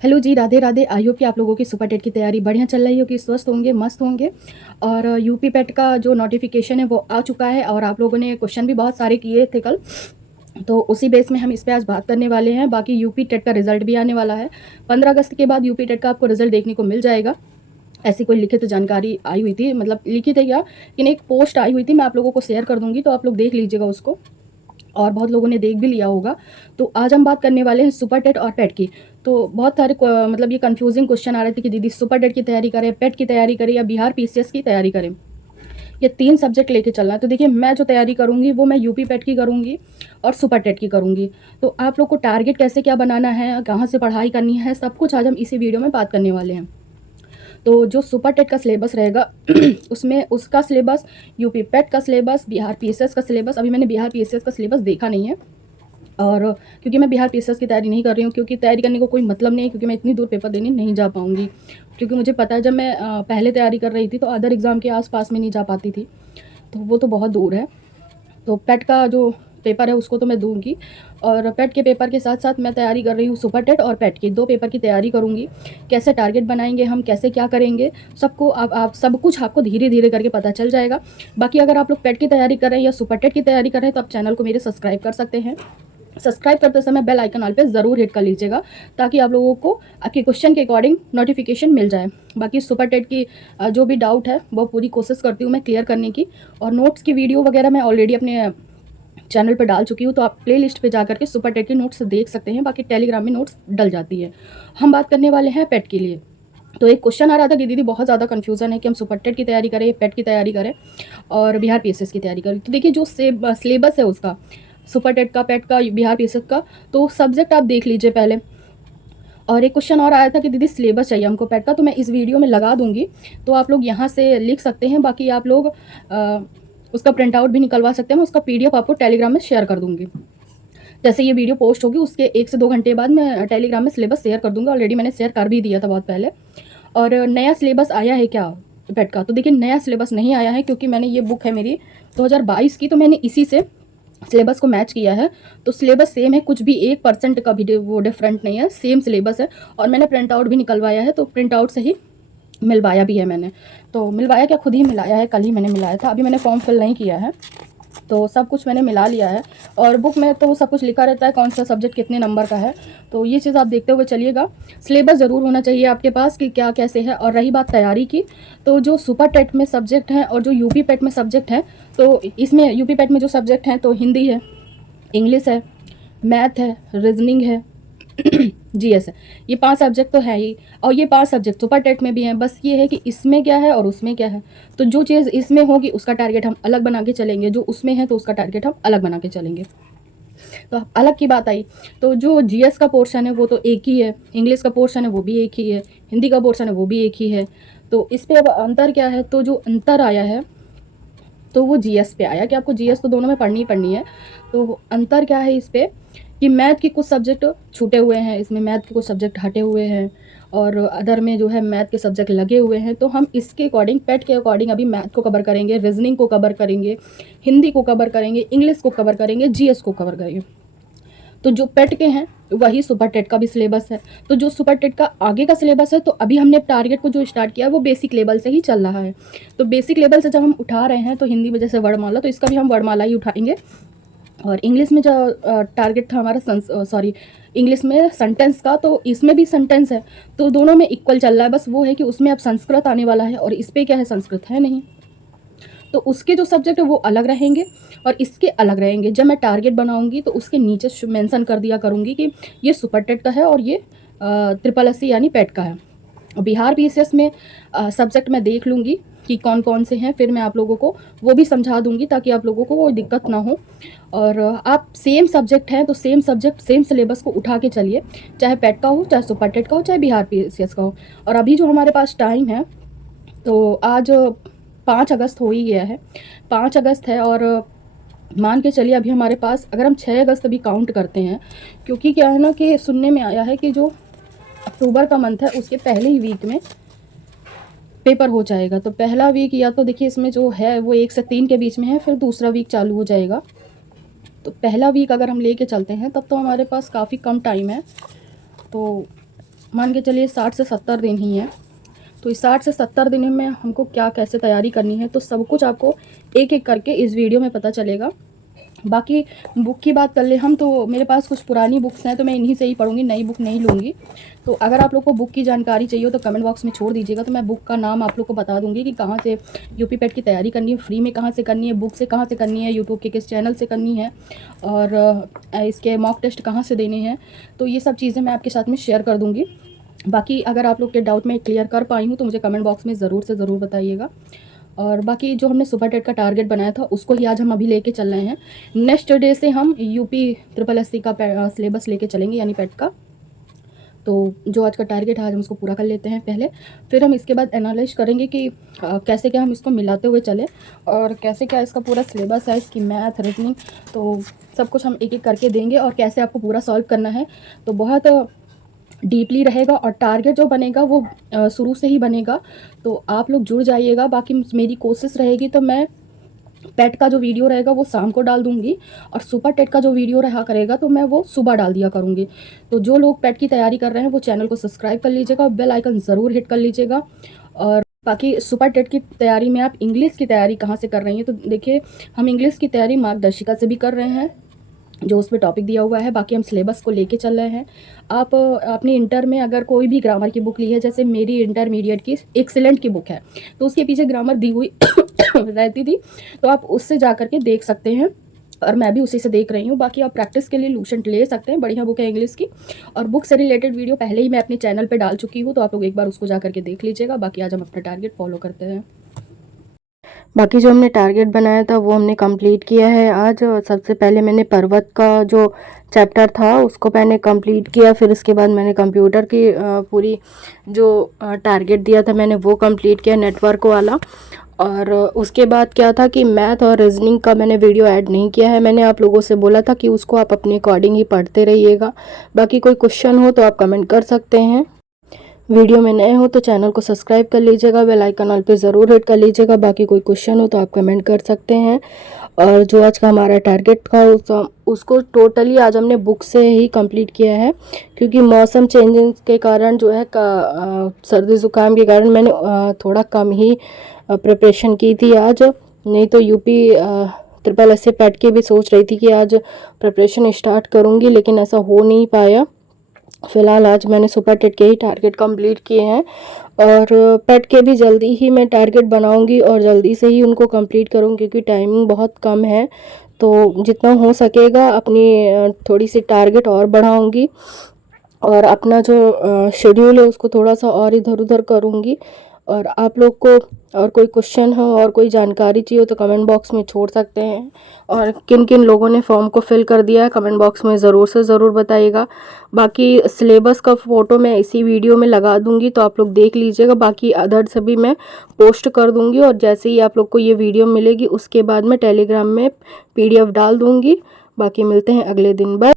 Hello जी, Radhe Radhe. I hope कि आप लोगों की सुपर टेट की तैयारी बढ़िया चल रही होगी, स्वस्थ होंगे, मस्त होंगे। और यूपी पेट का जो नोटिफिकेशन है वो आ चुका है और आप लोगों ने क्वेश्चन भी बहुत सारे किए थे कल, तो उसी बेस में हम इस पे आज बात करने वाले हैं। बाकी यूपी टेट का रिजल्ट भी आने वाला है। 15 अगस्त के बाद यूपी टेट का आपको रिजल्ट देखने को मिल जाएगा। ऐसी कोई लिखित जानकारी आई हुई थी, मतलब लिखित है क्या, लेकिन एक पोस्ट आई हुई थी, मैं आप लोगों को शेयर कर दूंगी, तो आप लोग देख लीजिएगा उसको। और बहुत लोगों ने देख भी लिया होगा। तो आज हम बात करने वाले हैं सुपर टेट और पेट की। तो बहुत सारे मतलब ये कंफ्यूजिंग क्वेश्चन आ रहे थे कि दीदी सुपर टेट की तैयारी करें, पेट की तैयारी करें या बिहार पीसीएस की तैयारी करें। ये 3 सब्जेक्ट लेके चलना है। तो देखिए, मैं जो तैयारी करूँगी वो मैं यूपी पेट की करूँगी और सुपर टेट की करूँगी। तो आप लोग को टारगेट कैसे क्या बनाना है, कहाँ से पढ़ाई करनी है, सब कुछ आज हम इसी वीडियो में बात करने वाले हैं। तो जो सुपर टेट का सिलेबस रहेगा उसमें उसका सिलेबस, यूपी पेट का सिलेबस, बिहार पीएसएस का सिलेबस। अभी मैंने बिहार पीएसएस का सिलेबस देखा नहीं है, और क्योंकि मैं बिहार पीएसएस की तैयारी नहीं कर रही हूँ, क्योंकि तैयारी करने को कोई मतलब नहीं है, क्योंकि मैं इतनी दूर पेपर देने नहीं जा पाऊँगी। क्योंकि मुझे पता है, जब मैं पहले तैयारी कर रही थी तो अदर एग्ज़ाम के आसपास में नहीं जा पाती थी, तो वो तो बहुत दूर है। तो पेट का जो पेपर है उसको तो मैं दूंगी, और पेट के पेपर के साथ साथ मैं तैयारी कर रही हूँ सुपर टेट और पेट की 2 पेपर की तैयारी करूँगी। कैसे टारगेट बनाएंगे हम, कैसे क्या करेंगे, सबको आप सब कुछ आपको धीरे धीरे करके पता चल जाएगा। बाकी अगर आप लोग पेट की तैयारी कर रहे हैं या सुपर टेट की तैयारी कर रहे हैं तो आप चैनल को मेरे सब्सक्राइब कर सकते हैं। सब्सक्राइब करते समय बेल आइकन ऑल पे ज़रूर हिट कर लीजिएगा, ताकि आप लोगों को आपके क्वेश्चन के अकॉर्डिंग नोटिफिकेशन मिल जाए। बाकी सुपर टेट की जो भी डाउट है वो पूरी कोशिश करती हूँ मैं क्लियर करने की। और नोट्स की वीडियो वगैरह मैं ऑलरेडी अपने चैनल पर डाल चुकी हूँ, तो आप प्ले लिस्ट पर जा करके सुपर टेट के नोट्स देख सकते हैं। बाकी टेलीग्राम में नोट्स डल जाती है। हम बात करने वाले हैं पेट के लिए। तो एक क्वेश्चन आ रहा था कि दीदी बहुत ज़्यादा कन्फ्यूज़न है कि हम सुपर टेट की तैयारी करें, पेट की तैयारी करें और बिहार पीएसएस की तैयारी करें। तो देखिए, जो सिलेबस है उसका, सुपर टेट का, पेट का, बिहार पीएसएस का, तो सब्जेक्ट आप देख लीजिए पहले। और एक क्वेश्चन और आया था कि दीदी सिलेबस चाहिए हमको पेट का, तो मैं इस वीडियो में लगा दूंगी, तो आप लोग यहाँ से लिख सकते हैं। बाकी आप लोग उसका प्रिंट आउट भी निकलवा सकते हैं, मैं उसका पीडीएफ आपको टेलीग्राम में शेयर कर दूंगी। जैसे ये वीडियो पोस्ट होगी उसके 1 से 2 घंटे बाद मैं टेलीग्राम में सिलेबस शेयर कर दूंगा। ऑलरेडी मैंने शेयर कर भी दिया था बहुत पहले। और नया सिलेबस आया है क्या पेट का, तो देखिए नया सिलेबस नहीं आया है, क्योंकि मैंने ये बुक है मेरी 2022 की, तो मैंने इसी से सिलेबस को मैच किया है। तो सिलेबस सेम है, कुछ भी 1% का भी वो डिफरेंट नहीं है, सेम सिलेबस है। और मैंने प्रिंट आउट भी निकलवाया है, तो प्रिंट आउट से ही मिलवाया भी है मैंने। तो मिलवाया क्या, खुद ही मिलाया है, कल ही मैंने मिलाया था, अभी मैंने फॉर्म फिल नहीं किया है। तो सब कुछ मैंने मिला लिया है, और बुक में तो सब कुछ लिखा रहता है कौन सा सब्जेक्ट कितने नंबर का है। तो ये चीज़ आप देखते हुए चलिएगा। सिलेबस ज़रूर होना चाहिए आपके पास कि क्या कैसे है। और रही बात तैयारी की, तो जो सुपर टेट में सब्जेक्ट हैं और जो यूपी पेट में सब्जेक्ट हैं, तो इसमें यूपी पेट में जो सब्जेक्ट हैं तो हिंदी है, इंग्लिश है, मैथ है, रीजनिंग है, जीएस है। ये 5 सब्जेक्ट तो है ही, और ये 5 सब्जेक्ट सुपर टेट में भी हैं। बस ये है कि इसमें क्या है और उसमें क्या है। तो जो चीज़ इसमें होगी उसका टारगेट हम अलग बना के चलेंगे, जो उसमें है तो उसका टारगेट हम अलग बना के चलेंगे। तो अलग की बात आई, तो जो जीएस का पोर्शन है वो तो एक ही है, इंग्लिश का पोर्शन है वो भी एक ही है, हिंदी का पोर्शन है वो भी एक ही है। तो इस पर अब अंतर क्या है, तो जो अंतर आया है तो वो जीएस पे आया कि आपको जीएस तो दोनों में पढ़नी ही पढ़नी है। तो अंतर क्या है इस पर, कि मैथ के कुछ सब्जेक्ट छूटे हुए हैं, इसमें मैथ के कुछ सब्जेक्ट हटे हुए हैं, और अदर में जो है मैथ के सब्जेक्ट लगे हुए हैं। तो हम इसके अकॉर्डिंग, पेट के अकॉर्डिंग अभी मैथ को कवर करेंगे, रीजनिंग को कवर करेंगे, हिंदी को कवर करेंगे, इंग्लिश को कवर करेंगे, जीएस को कवर करेंगे। तो जो पेट के हैं वही सुपर टेट का भी सिलेबस है। तो जो सुपर टेट का आगे का सिलेबस है, तो अभी हमने टारगेट को जो स्टार्ट किया है वो बेसिक लेवल से ही चल रहा है। तो बेसिक लेवल से जब हम उठा रहे हैं, तो हिंदी में जैसे वर्णमाला, तो इसका भी हम वर्णमाला ही उठाएंगे। और इंग्लिश में जो टारगेट था हमारा, सॉरी, इंग्लिश में सेंटेंस का, तो इसमें भी सेंटेंस है। तो दोनों में इक्वल चल रहा है, बस वो है कि उसमें अब संस्कृत आने वाला है और इस पर क्या है, संस्कृत है नहीं। तो उसके जो सब्जेक्ट है वो अलग रहेंगे और इसके अलग रहेंगे। जब मैं टारगेट बनाऊंगी तो उसके नीचे मेंशन कर दिया करूंगी कि ये सुपर टेट का है और ये ट्रिपल एस सी यानी पेट का है। और बिहार पीएसएस में सब्जेक्ट मैं देख लूँगी कि कौन कौन से हैं, फिर मैं आप लोगों को वो भी समझा दूंगी, ताकि आप लोगों को कोई दिक्कत ना हो। और आप सेम सब्जेक्ट हैं तो सेम सब्जेक्ट सेम सिलेबस को उठा के चलिए, चाहे पेट का हो, चाहे सुपर टेट का हो, चाहे बिहार पीएसएस का हो। और अभी जो हमारे पास टाइम है, तो आज 5 अगस्त हो ही गया है, 5 अगस्त है। और मान के चलिए अभी हमारे पास, अगर हम 6 अगस्त अभी काउंट करते हैं, क्योंकि क्या है ना कि सुनने में आया है कि जो अक्टूबर का मंथ है उसके पहले ही वीक में पेपर हो जाएगा। तो पहला वीक, या तो देखिए इसमें जो है वो 1 से 3 के बीच में है, फिर दूसरा वीक चालू हो जाएगा। तो पहला वीक अगर हम लेके चलते हैं तब तो हमारे पास काफ़ी कम टाइम है। तो मान के चलिए 60 से 70 दिन ही है। तो इस 60 से 70 दिन में हमको क्या कैसे तैयारी करनी है, तो सब कुछ आपको एक एक करके इस वीडियो में पता चलेगा। बाकी बुक की बात कर ले हम, तो मेरे पास कुछ पुरानी बुक्स हैं, तो मैं इन्हीं से ही पढ़ूंगी, नई बुक नहीं लूँगी। तो अगर आप लोग को बुक की जानकारी चाहिए हो तो कमेंट बॉक्स में छोड़ दीजिएगा, तो मैं बुक का नाम आप लोग को बता दूंगी कि कहाँ से यूपी पेट की तैयारी करनी है, फ्री में कहाँ से करनी है, बुक से कहाँ से करनी है, यूट्यूब के किस चैनल से करनी है, और इसके मॉक टेस्ट कहाँ से देने हैं। तो ये सब चीज़ें मैं आपके साथ में शेयर कर दूँगी। बाकी अगर आप लोग के डाउट मैं क्लियर कर पाई हूँ तो मुझे कमेंट बॉक्स में ज़रूर से ज़रूर बताइएगा। और बाकी जो हमने सुपर टेट का टारगेट बनाया था उसको ही आज हम अभी लेके चल रहे हैं। नेक्स्ट डे से हम यूपी SSC का सिलेबस लेके चलेंगे, यानी पेट का। तो जो आज का टारगेट है आज हम उसको पूरा कर लेते हैं पहले, फिर हम इसके बाद एनालाइज करेंगे कि कैसे क्या हम इसको मिलाते हुए चले, और कैसे क्या इसका पूरा सिलेबस है, इसकी मैथ, रीजनिंग, तो सब कुछ हम एक एक करके देंगे, और कैसे आपको पूरा सॉल्व करना है। तो बहुत डीपली रहेगा, और टारगेट जो बनेगा वो शुरू से ही बनेगा, तो आप लोग जुड़ जाइएगा। बाकी मेरी कोशिश रहेगी तो मैं पेट का जो वीडियो रहेगा वो शाम को डाल दूंगी, और सुपर टेट का जो वीडियो रहा करेगा तो मैं वो सुबह डाल दिया करूँगी। तो जो लोग पेट की तैयारी कर रहे हैं वो चैनल को सब्सक्राइब कर लीजिएगा, और बेल आइकन ज़रूर हिट कर लीजिएगा। और बाकी सुपर टेट की तैयारी में आप इंग्लिश की तैयारी कहाँ से कर रही हैं, तो देखिए हम इंग्लिश की तैयारी मार्गदर्शिका से भी कर रहे हैं, जो उस पर टॉपिक दिया हुआ है। बाकी हम सिलेबस को लेके चल रहे हैं। आप अपनी इंटर में अगर कोई भी ग्रामर की बुक ली है, जैसे मेरी इंटरमीडिएट की एक्सीलेंट की बुक है, तो उसके पीछे ग्रामर दी हुई रहती थी, तो आप उससे जा करके देख सकते हैं, और मैं भी उसी से देख रही हूँ। बाकी आप प्रैक्टिस के लिए लूसेंट ले सकते हैं, बढ़िया बुक है इंग्लिश की। और बुक से रिलेटेड वीडियो पहले ही मैं अपने चैनल पे डाल चुकी हूँ, तो आप लोग एक बार उसको जा करके देख लीजिएगा। बाकी आज हम अपना टारगेट फॉलो करते हैं। बाकी जो हमने टारगेट बनाया था वो हमने कंप्लीट किया है आज। सबसे पहले मैंने पर्वत का जो चैप्टर था उसको मैंने कंप्लीट किया, फिर उसके बाद मैंने कंप्यूटर की पूरी जो टारगेट दिया था मैंने वो कंप्लीट किया, नेटवर्क वाला। और उसके बाद क्या था कि मैथ और रीजनिंग का मैंने वीडियो ऐड नहीं किया है। मैंने आप लोगों से बोला था कि उसको आप अपने अकॉर्डिंग ही पढ़ते रहिएगा। बाकी कोई क्वेश्चन हो तो आप कमेंट कर सकते हैं। वीडियो में नए हो तो चैनल को सब्सक्राइब कर लीजिएगा, बेल आइकन ऑल पे ज़रूर हिट कर लीजिएगा। बाकी कोई क्वेश्चन हो तो आप कमेंट कर सकते हैं। और जो आज का हमारा टारगेट था उसको टोटली आज हमने बुक से ही कंप्लीट किया है, क्योंकि मौसम चेंजिंग के कारण जो है सर्दी ज़ुकाम के कारण मैंने थोड़ा कम ही प्रिपरेशन की थी आज। नहीं तो यूपी SSC पैट की भी सोच रही थी कि आज प्रिपरेशन स्टार्ट करूँगी, लेकिन ऐसा हो नहीं पाया। फ़िलहाल आज मैंने सुपर टेट के ही टारगेट कंप्लीट किए हैं, और पेट के भी जल्दी ही मैं टारगेट बनाऊंगी और जल्दी से ही उनको कंप्लीट करूँगी, क्योंकि टाइमिंग बहुत कम है। तो जितना हो सकेगा अपनी थोड़ी सी टारगेट और बढ़ाऊंगी, और अपना जो शेड्यूल है उसको थोड़ा सा और इधर उधर करूँगी। और आप लोग को और कोई क्वेश्चन हो और कोई जानकारी चाहिए हो तो कमेंट बॉक्स में छोड़ सकते हैं। और किन किन लोगों ने फॉर्म को फिल कर दिया है कमेंट बॉक्स में ज़रूर से ज़रूर बताइएगा। बाकी सिलेबस का फ़ोटो मैं इसी वीडियो में लगा दूंगी, तो आप लोग देख लीजिएगा। बाकी अदर से भी मैं पोस्ट कर दूंगी, और जैसे ही आप लोग को ये वीडियो मिलेगी उसके बाद मैं टेलीग्राम में PDF डाल दूंगी। बाकी मिलते हैं अगले दिन। बाय।